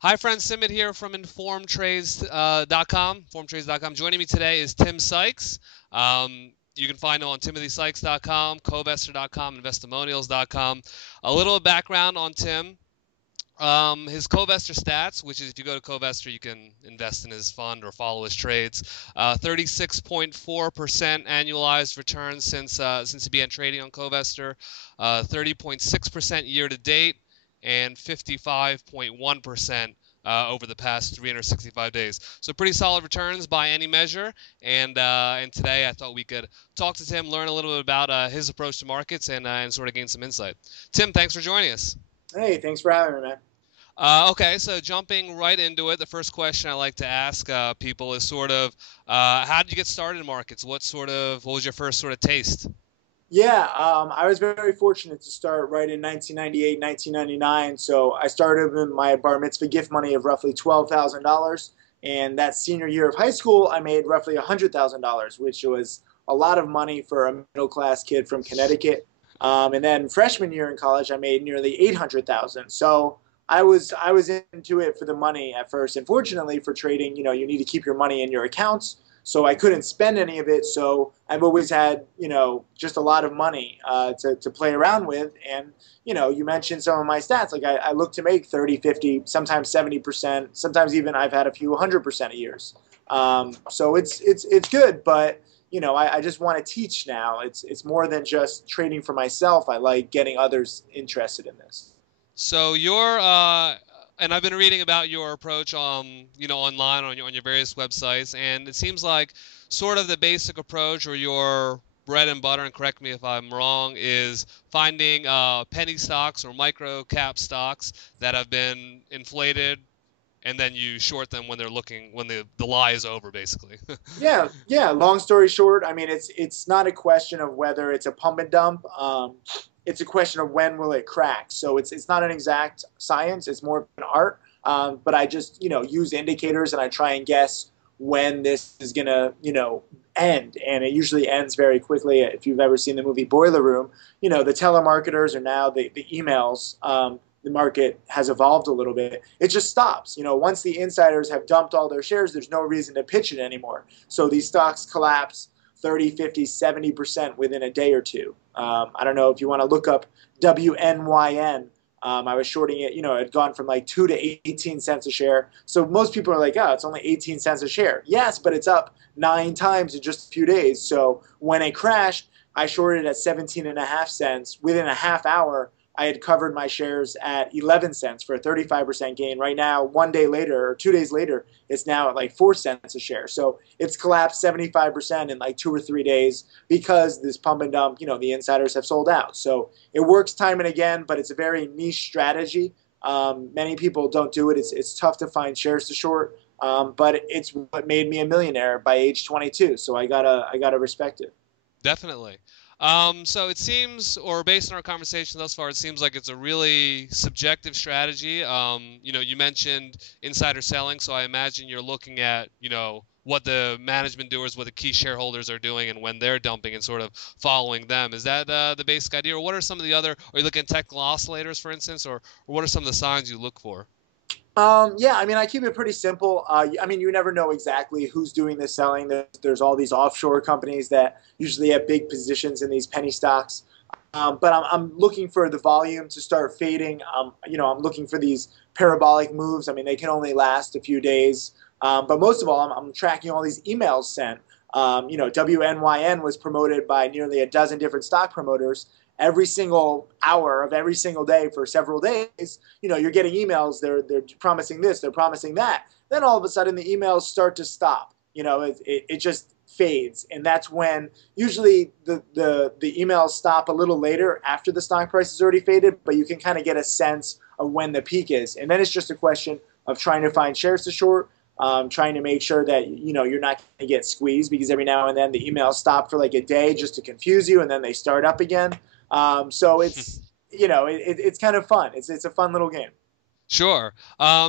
Hi, friends. Simit here from informtrades.com. Informtrades.com. Joining me today is Tim Sykes. You can find him on timothysykes.com, covestor.com, investimonials.com. A little background on Tim. His Covestor stats, which is if you go to Covestor, you can invest in his fund or follow his trades. 36.4% annualized return since he began trading on Covestor. 30.6% year to date, and 55.1% over the past 365 days. So pretty solid returns by any measure. And today I thought we could talk to Tim, learn a little bit about his approach to markets, and sort of gain some insight. Tim, thanks for joining us. Hey, thanks for having me, man. Okay, so jumping right into it, the first question I like to ask people is sort of, how did you get started in markets? What was your first sort of taste? Yeah, I was very fortunate to start right in 1998, 1999. So I started with my bar mitzvah gift money of roughly $12,000. And that senior year of high school, I made roughly $100,000, which was a lot of money for a middle class kid from Connecticut. And then freshman year in college, I made nearly 800,000. So I was into it for the money at first. And fortunately for trading, you need to keep your money in your accounts. So I couldn't spend any of it. So I've always had, just a lot of money to play around with. And, you mentioned some of my stats. Like I look to make 30, 50, sometimes 70%, sometimes even I've had a few 100% a years. So it's good, but I just want to teach now. It's more than just trading for myself. I like getting others interested in this. So and I've been reading about your approach, online on your various websites, and it seems like sort of the basic approach or your bread and butter, and correct me if I'm wrong, is finding penny stocks or micro cap stocks that have been inflated, and then you short them when the lie is over, basically. Yeah, yeah. Long story short, I mean, it's not a question of whether it's a pump and dump. It's a question of when will it crack. So it's not an exact science. It's more of an art. But I just use indicators and I try and guess when this is gonna end, and it usually ends very quickly. If you've ever seen the movie Boiler Room, the telemarketers are now the emails. The market has evolved a little bit. It just stops. Once the insiders have dumped all their shares, there's no reason to pitch it anymore. So these stocks collapse 30, 50, 70% within a day or two. I don't know if you want to look up WNYN. I was shorting it, it had gone from like 2 to 18 cents a share. So most people are like, oh, it's only 18 cents a share. Yes, but it's up 9 times in just a few days. So when it crashed, I shorted at 17 and a half cents. Within a half hour, I had covered my shares at 11 cents for a 35% gain. Right now, 1 day later or 2 days later, it's now at like 4 cents a share. So it's collapsed 75% in like 2 or 3 days because this pump and dump, the insiders have sold out. So it works time and again, but it's a very niche strategy. Many people don't do it. It's tough to find shares to short, but it's what made me a millionaire by age 22. So I gotta respect it. Definitely. So it seems, or based on our conversation thus far, it seems like it's a really subjective strategy. You mentioned insider selling, so I imagine you're looking at, what the management doers, what the key shareholders are doing, and when they're dumping, and sort of following them. Is that the basic idea, or what are some of the other? Are you looking at technical oscillators, for instance, or what are some of the signs you look for? Yeah, I mean, I keep it pretty simple. I mean, you never know exactly who's doing the selling. There's all these offshore companies that usually have big positions in these penny stocks. But I'm looking for the volume to start fading. I'm looking for these parabolic moves. I mean, they can only last a few days. But most of all, I'm tracking all these emails sent. WNYN was promoted by nearly a dozen different stock promoters every single hour of every single day for several days. You're getting emails. They're promising this. They're promising that. Then all of a sudden, the emails start to stop. It just fades, and that's when usually the emails stop a little later after the stock price is already faded. But you can kind of get a sense of when the peak is, and then it's just a question of trying to find shares to short. Trying to make sure that you're not going to get squeezed because every now and then the emails stop for like a day just to confuse you, and then they start up again. So it's kind of fun. It's a fun little game. Sure.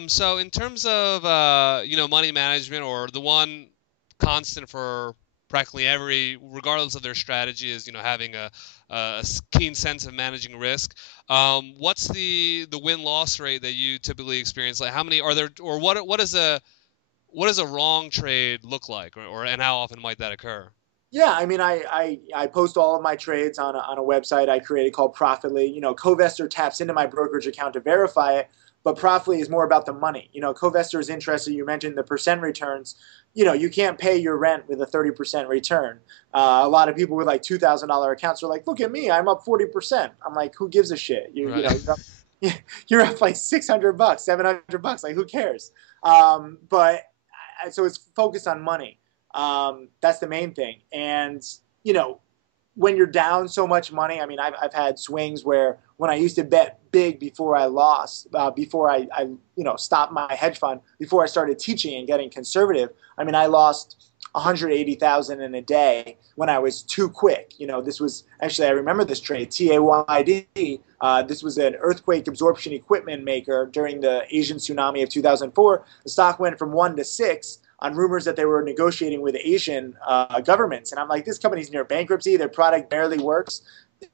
So in terms of money management, or the one constant for practically every, regardless of their strategy, is having a keen sense of managing risk. What's the win loss rate that you typically experience? Like how many are there, or what does a wrong trade look like, or and how often might that occur? Yeah, I mean, I post all of my trades on a website I created called Profitly. Covestor taps into my brokerage account to verify it, but Profitly is more about the money. Covestor is interested. You mentioned the percent returns. You can't pay your rent with a 30% return. A lot of people with like $2,000 accounts are like, look at me, I'm up 40%. I'm like, who gives a shit? Right. You're up like $600, $700. Like, who cares? But so it's focused on money. That's the main thing. And, you know, when you're down so much money, I mean, I've had swings where when I used to bet big before I lost, before I stopped my hedge fund, before I started teaching and getting conservative, I mean, I lost 180,000 in a day when I was too quick. This was actually, I remember this trade, TAYD. This was an earthquake absorption equipment maker during the Asian tsunami of 2004. The stock went from 1 to 6 on rumors that they were negotiating with Asian governments. And I'm like, this company's near bankruptcy. Their product barely works.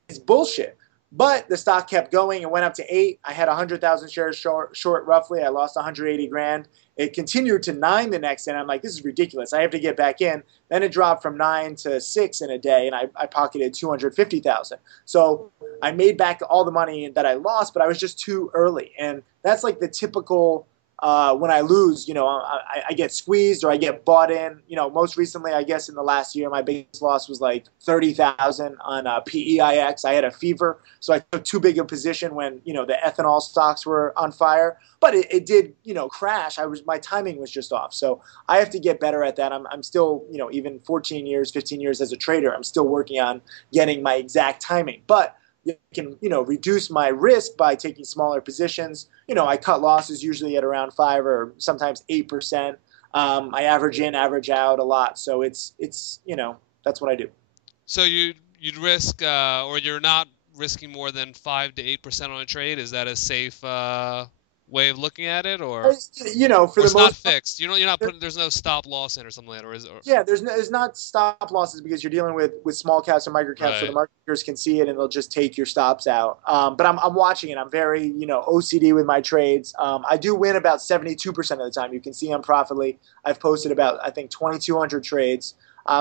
It's bullshit. But the stock kept going and went up to 8. I had 100,000 shares short roughly. I lost 180 grand. It continued to 9 the next day. And I'm like, this is ridiculous. I have to get back in. Then it dropped from 9 to 6 in a day, and I pocketed 250,000. So I made back all the money that I lost, but I was just too early. And that's like the typical when I lose, I get squeezed or I get bought in. Most recently, I guess in the last year, my biggest loss was like 30,000 on PEIX. I had a fever, so I took too big a position when the ethanol stocks were on fire. But it did crash. My timing was just off. So I have to get better at that. I'm still even 14 years, 15 years as a trader, I'm still working on getting my exact timing. But you can reduce my risk by taking smaller positions. I cut losses usually at around 5 or sometimes 8%. I average in, average out a lot, so it's that's what I do. So you'd risk, or you're not risking more than 5 to 8% on a trade. Is that a safe way of looking at it, or For the it's not most part, fixed? You're not putting, there's no stop loss in or something like that, or is it? yeah, there's not stop losses because you're dealing with small caps and micro caps, so the Right. market makers can see it and they'll just take your stops out. But I'm watching it. I'm very OCD with my trades. I do win about 72% of the time. You can see on Profitly, I've posted about I think 2,200 trades.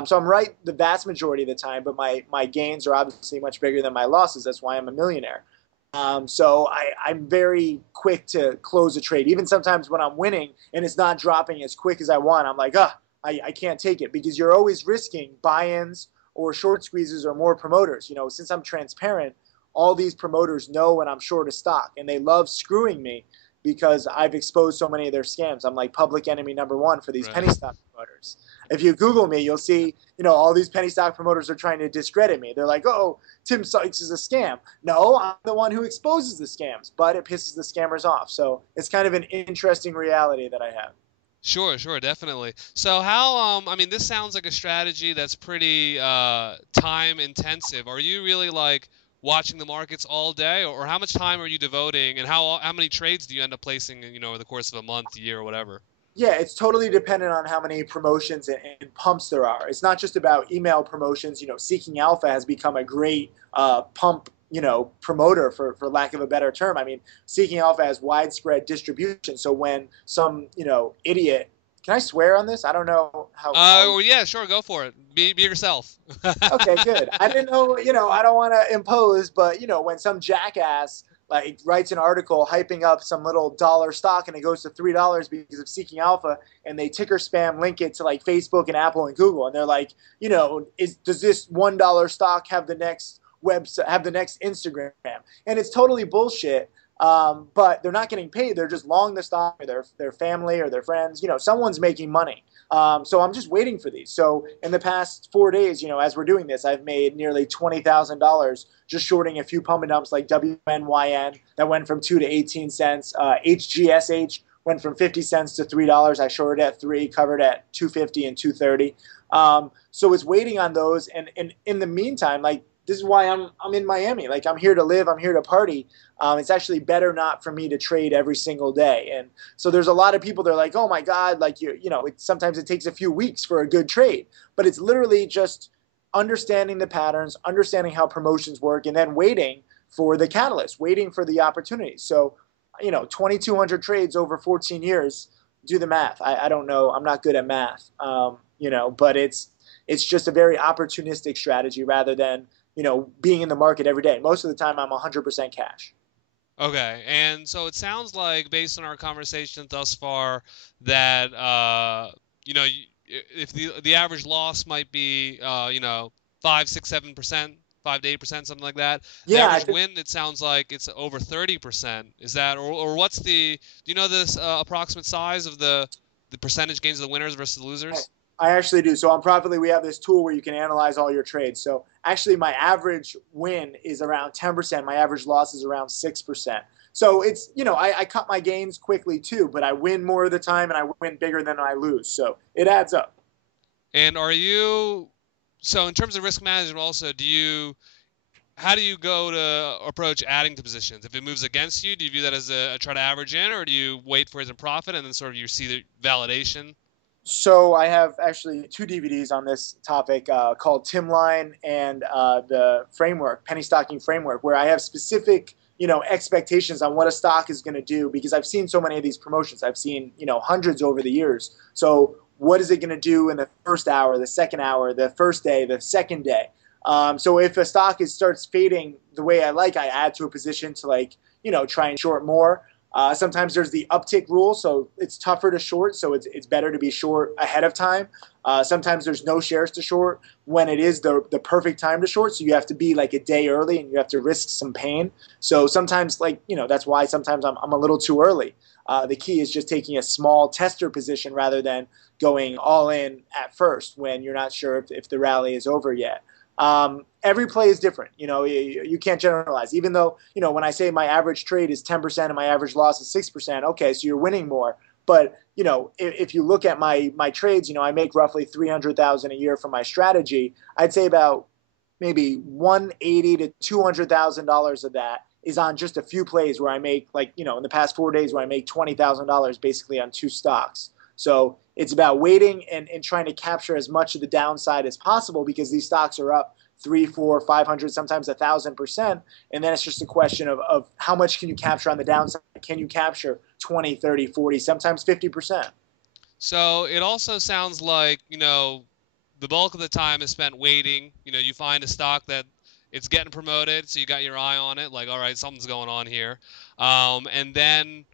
So I'm right the vast majority of the time, but my gains are obviously much bigger than my losses. That's why I'm a millionaire. So I'm very quick to close a trade. Even sometimes when I'm winning and it's not dropping as quick as I want, I'm like, I can't take it because you're always risking buy-ins or short squeezes or more promoters. Since I'm transparent, all these promoters know when I'm short a stock and they love screwing me because I've exposed so many of their scams. I'm like public enemy number one for these penny Right. stock promoters. If you Google me, you'll see, all these penny stock promoters are trying to discredit me. They're like, oh, Tim Sykes is a scam. No, I'm the one who exposes the scams, but it pisses the scammers off. So it's kind of an interesting reality that I have. Sure, sure, definitely. So how, I mean, this sounds like a strategy that's pretty time intensive. Are you really like watching the markets all day, or how much time are you devoting, and how many trades do you end up placing, over the course of a month, year, or whatever? Yeah, it's totally dependent on how many promotions and pumps there are. It's not just about email promotions. Seeking Alpha has become a great pump, promoter for lack of a better term. I mean, Seeking Alpha has widespread distribution. So when some, idiot, can I swear on this? I don't know how. Well, yeah, sure, go for it. Be yourself. Okay, good. I didn't know, I don't want to impose, but when some jackass like writes an article hyping up some little dollar stock and it goes to $3 because of Seeking Alpha, and they ticker spam link it to like Facebook and Apple and Google, and they're like, does this $1 stock have the next website, have the next Instagram? And it's totally bullshit. But they're not getting paid. They're just long the stock, or their family or their friends. Someone's making money. So I'm just waiting for these. So in the past 4 days, as we're doing this, I've made nearly $20,000 just shorting a few pump and dumps like WNYN that went from 2 to 18 cents. HGSH went from 50 cents to $3. I shorted at 3, covered at 250 and 230. So it's waiting on those. And in the meantime, like this is why I'm in Miami. Like, I'm here to live, I'm here to party. It's actually better not for me to trade every single day. And so there's a lot of people that are like, oh my God, like sometimes it takes a few weeks for a good trade, but it's literally just understanding the patterns, understanding how promotions work, and then waiting for the catalyst, waiting for the opportunity. So, 2,200 trades over 14 years. Do the math. I don't know. I'm not good at math. But it's just a very opportunistic strategy rather than being in the market every day. Most of the time, I'm 100% cash. Okay, and so it sounds like, based on our conversation thus far, that if the average loss might be 5, 6, 7%, 5 to 8%, something like that. The Yeah, I average think win, it sounds like it's over 30%. Is that, or what's the? Do you know this approximate size of the percentage gains of the winners versus the losers? I actually do. So on Profitly, we have this tool where you can analyze all your trades. So actually, my average win is around 10%. My average loss is around 6%. So it's, I cut my gains quickly too, but I win more of the time and I win bigger than I lose. So it adds up. And so in terms of risk management, also, how do you go to approach adding to positions? If it moves against you, do you view that as a try to average in, or do you wait for it in profit and then sort of you see the validation? So I have actually two DVDs on this topic called Tim Line and the framework, penny stocking framework, where I have specific expectations on what a stock is going to do because I've seen so many of these promotions. I've seen hundreds over the years. So what is it going to do in the first hour, the second hour, the first day, the second day? So if a stock starts fading the way I like, I add to a position to try and short more. Sometimes there's the uptick rule, so it's tougher to short, so it's better to be short ahead of time. Sometimes there's no shares to short when it is the perfect time to short, so you have to be like a day early and you have to risk some pain. So sometimes, that's why sometimes I'm a little too early. The key is just taking a small tester position rather than going all in at first when you're not sure if the rally is over yet. Every play is different. You can't generalize. Even though, when I say my average trade is 10% and my average loss is 6%, okay, so you're winning more. But, if you look at my trades, I make roughly 300,000 a year from my strategy. I'd say about maybe 180 to $200,000 of that is on just a few plays where I make in the past 4 days where I make $20,000 basically on two stocks. So it's about waiting and trying to capture as much of the downside as possible because these stocks are up 3, 4, 500, sometimes 1,000%. And then it's just a question of how much can you capture on the downside? Can you capture 20, 30, 40, sometimes 50%? So it also sounds like, the bulk of the time is spent waiting. You find a stock that it's getting promoted, so you got your eye on it, like, all right, something's going on here. And then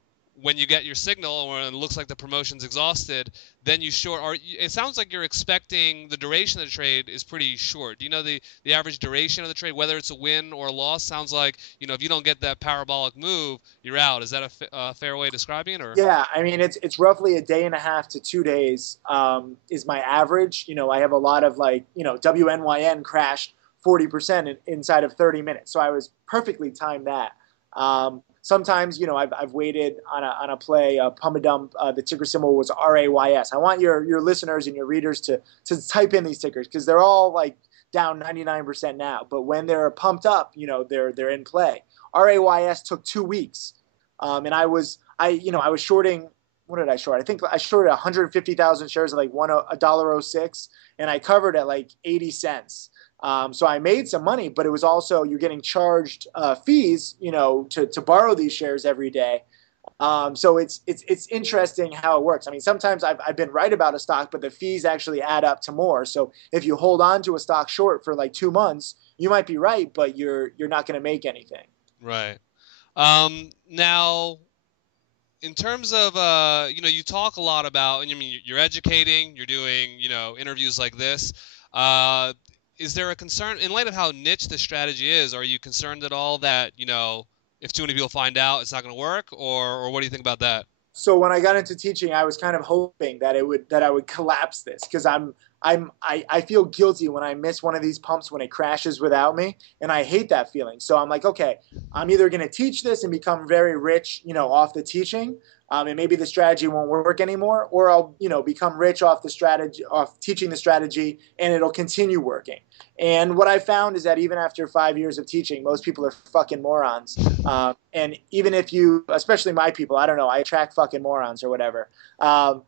when you get your signal, or it looks like the promotion's exhausted, then you short. Or it sounds like you're expecting the duration of the trade is pretty short. Do you know the average duration of the trade, whether it's a win or a loss? Sounds like, if you don't get that parabolic move, you're out. Is that a fair way of describing it, or? Yeah, I mean it's roughly a day and a half to 2 days is my average. I have a lot of WNYN crashed 40% inside of 30 minutes, so I was perfectly timed that. Sometimes I've waited on a play, pump and dump. The ticker symbol was RAYS. I want your listeners and your readers to type in these tickers because they're all down 99% now. But when they're pumped up, they're in play. RAYS took 2 weeks. And I was shorting. What did I short? I think I shorted 150,000 shares at $1.06, and I covered at 80 cents. So I made some money, but it was also you're getting charged fees, to borrow these shares every day. So it's interesting how it works. I mean, sometimes I've been right about a stock, but the fees actually add up to more. So if you hold on to a stock short for 2 months, you might be right, but you're not going to make anything. Right. Now, in terms of you talk a lot about, and I mean, you're educating, you're doing interviews like this. Uh, is there a concern in light of how niche this strategy is? Are you concerned at all that if too many people find out, it's not going to work, or what do you think about that? So when I got into teaching, I was kind of hoping that I would collapse this because I feel guilty when I miss one of these pumps when it crashes without me, and I hate that feeling. So I'm like, okay, I'm either going to teach this and become very rich, off the teaching, And maybe the strategy won't work anymore, or I'll, become rich off the strategy, off teaching the strategy, and it'll continue working. And what I found is that even after 5 years of teaching, most people are fucking morons. And even if you, especially my people, I don't know, I attract fucking morons or whatever. Um,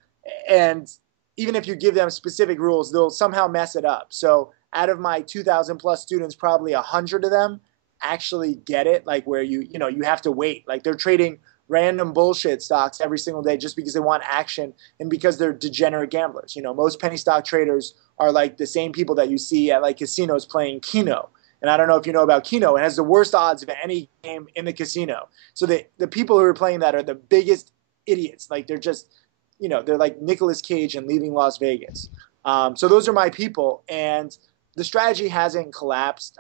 and even if you give them specific rules, they'll somehow mess it up. So out of my 2,000 plus students, probably 100 of them actually get it. Like where you have to wait. Like they're trading random bullshit stocks every single day just because they want action and because they're degenerate gamblers. Most penny stock traders are like the same people that you see at like casinos playing Keno. And I don't know if you know about Keno. It has the worst odds of any game in the casino. So the people who are playing that are the biggest idiots. Like they're just, they're like Nicolas Cage and Leaving Las Vegas. So those are my people. And the strategy hasn't collapsed.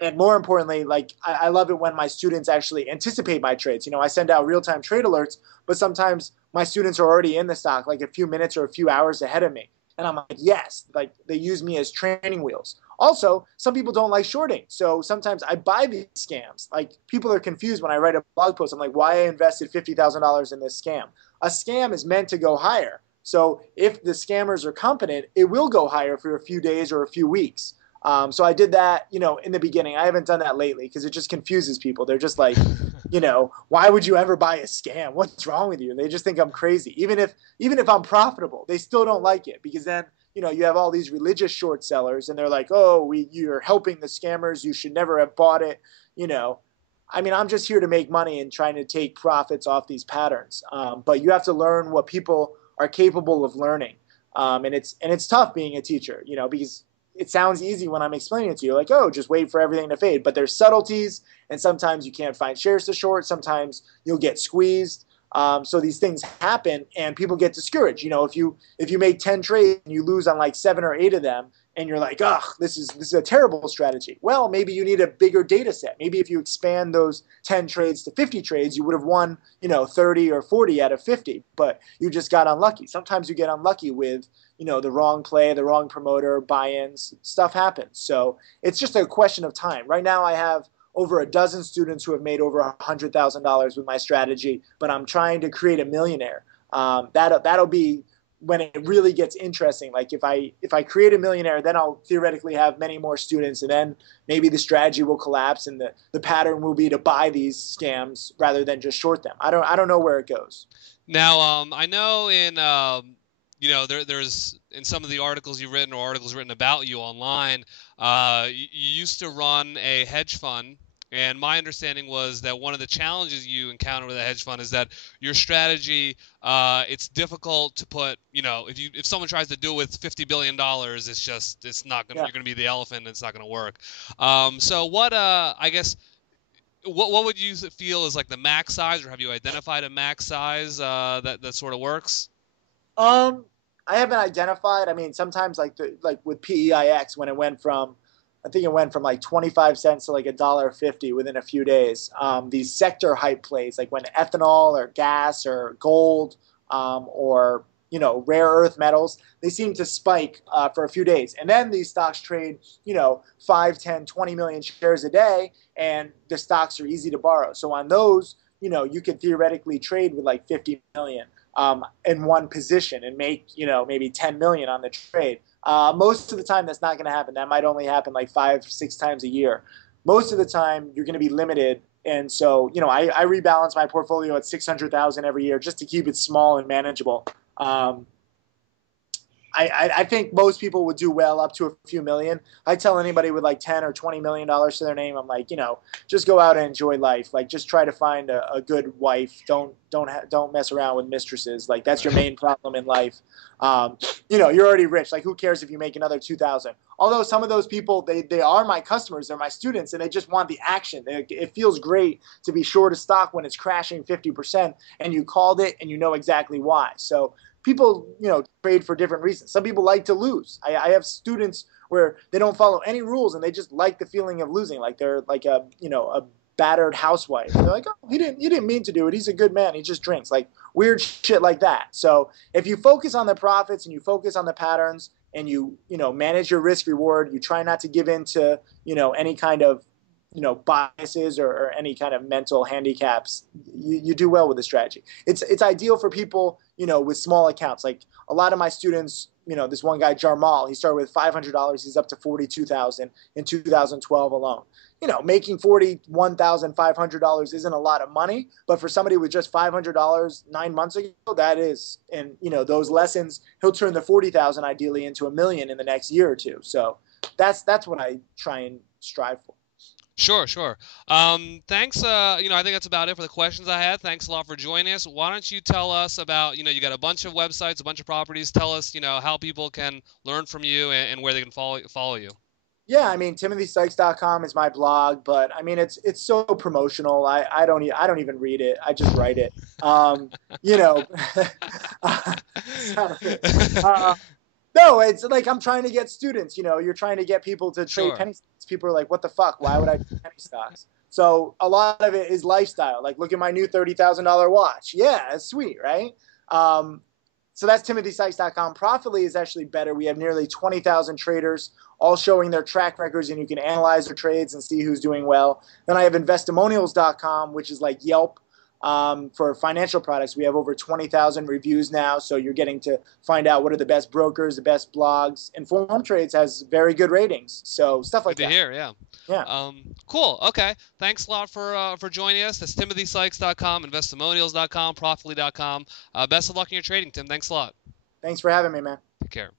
And more importantly, like I love it when my students actually anticipate my trades. I send out real-time trade alerts, but sometimes my students are already in the stock like a few minutes or a few hours ahead of me. And I'm like, yes, like they use me as training wheels. Also, some people don't like shorting. So sometimes I buy these scams. Like people are confused when I write a blog post. I'm like, why I invested $50,000 in this scam? A scam is meant to go higher. So if the scammers are competent, it will go higher for a few days or a few weeks. So I did that, in the beginning. I haven't done that lately because it just confuses people. They're just like, why would you ever buy a scam? What's wrong with you? They just think I'm crazy. Even if I'm profitable, they still don't like it because then, you have all these religious short sellers and they're like, oh, you're helping the scammers. You should never have bought it. I mean, I'm just here to make money and trying to take profits off these patterns. But you have to learn what people are capable of learning. And it's tough being a teacher, because it sounds easy when I'm explaining it to you, like, oh, just wait for everything to fade. But there's subtleties, and sometimes you can't find shares to short. Sometimes you'll get squeezed. So these things happen, and people get discouraged. If you make 10 trades and you lose on like 7 or 8 of them, and you're like, ugh, this is a terrible strategy. Well, maybe you need a bigger data set. Maybe if you expand those 10 trades to 50 trades, you would have won, 30 or 40 out of 50, but you just got unlucky. Sometimes you get unlucky with, the wrong play, the wrong promoter, buy-ins, stuff happens. So it's just a question of time. Right now I have over a dozen students who have made over $100,000 with my strategy, but I'm trying to create a millionaire. That'll be when it really gets interesting. Like if I create a millionaire, then I'll theoretically have many more students, and then maybe the strategy will collapse and the pattern will be to buy these scams rather than just short them. I don't know where it goes. Now, I know in there's in some of the articles you've written or articles written about you online, you used to run a hedge fund, and my understanding was that one of the challenges you encounter with a hedge fund is that your strategy, it's difficult to put, if someone tries to do it with $50 billion, it's not gonna, Yeah. you're gonna be the elephant, and it's not gonna work. So what, I guess. What would you feel is like the max size, or have you identified a max size that sort of works? Um, I haven't identified. I mean, sometimes like with PEIX when it went from, I think it went from like 25 cents to like $1.50 within a few days. These sector hype plays, like when ethanol or gas or gold, or rare earth metals, they seem to spike for a few days, and then these stocks trade 5, 10, 20 million shares a day, and the stocks are easy to borrow. So on those, you could theoretically trade with like 50 million in one position and make maybe 10 million on the trade. Most of the time, that's not going to happen. That might only happen like 5, 6 times a year. Most of the time, you're going to be limited. And so, I rebalance my portfolio at 600,000 every year just to keep it small and manageable. Um, I think most people would do well up to a few million. I tell anybody with like 10 or $20 million to their name, I'm like, just go out and enjoy life. Like, just try to find a good wife. Don't mess around with mistresses. Like, that's your main problem in life. You're already rich. Like, who cares if you make another 2,000? Although some of those people, they are my customers, they're my students, and they just want the action. It feels great to be short a stock when it's crashing 50%, and you called it, and you know exactly why. So people, trade for different reasons. Some people like to lose. I have students where they don't follow any rules and they just like the feeling of losing. Like they're like a battered housewife. They're like, oh, he didn't mean to do it. He's a good man. He just drinks. Like weird shit like that. So if you focus on the profits and you focus on the patterns and you manage your risk reward, you try not to give in to, any kind of biases or any kind of mental handicaps, you do well with the strategy. It's ideal for people, with small accounts. Like a lot of my students, this one guy, Jarmal, he started with $500. He's up to 42,000 in 2012 alone. Making $41,500 isn't a lot of money, but for somebody with just $500 9 months ago, that is. And those lessons, he'll turn the 40,000 ideally into $1 million in the next year or two. So that's what I try and strive for. Sure, sure. Thanks. I think that's about it for the questions I had. Thanks a lot for joining us. Why don't you tell us about, you got a bunch of websites, a bunch of properties. Tell us, how people can learn from you and where they can follow you. Yeah, I mean, TimothySykes.com is my blog, but I mean, it's so promotional. I don't even read it. I just write it. You know, sorry. No, it's like I'm trying to get students. You're trying to get people to trade Sure. penny stocks. People are like, "What the fuck? Why would I trade penny stocks?" So a lot of it is lifestyle. Like, look at my new $30,000 watch. Yeah, it's sweet, right? Um, so that's TimothySykes.com. Profitly is actually better. We have nearly 20,000 traders all showing their track records, and you can analyze their trades and see who's doing well. Then I have Investimonials.com, which is like Yelp for financial products. We have over 20,000 reviews now, so you're getting to find out what are the best brokers, the best blogs. Informed Trades has very good ratings, so stuff like Good to that. hear. Yeah. Yeah. Cool. Okay. Thanks a lot for joining us. That's TimothySykes.com, Investimonials.com, Profitly.com. Best of luck in your trading, Tim. Thanks a lot. Thanks for having me, man. Take care.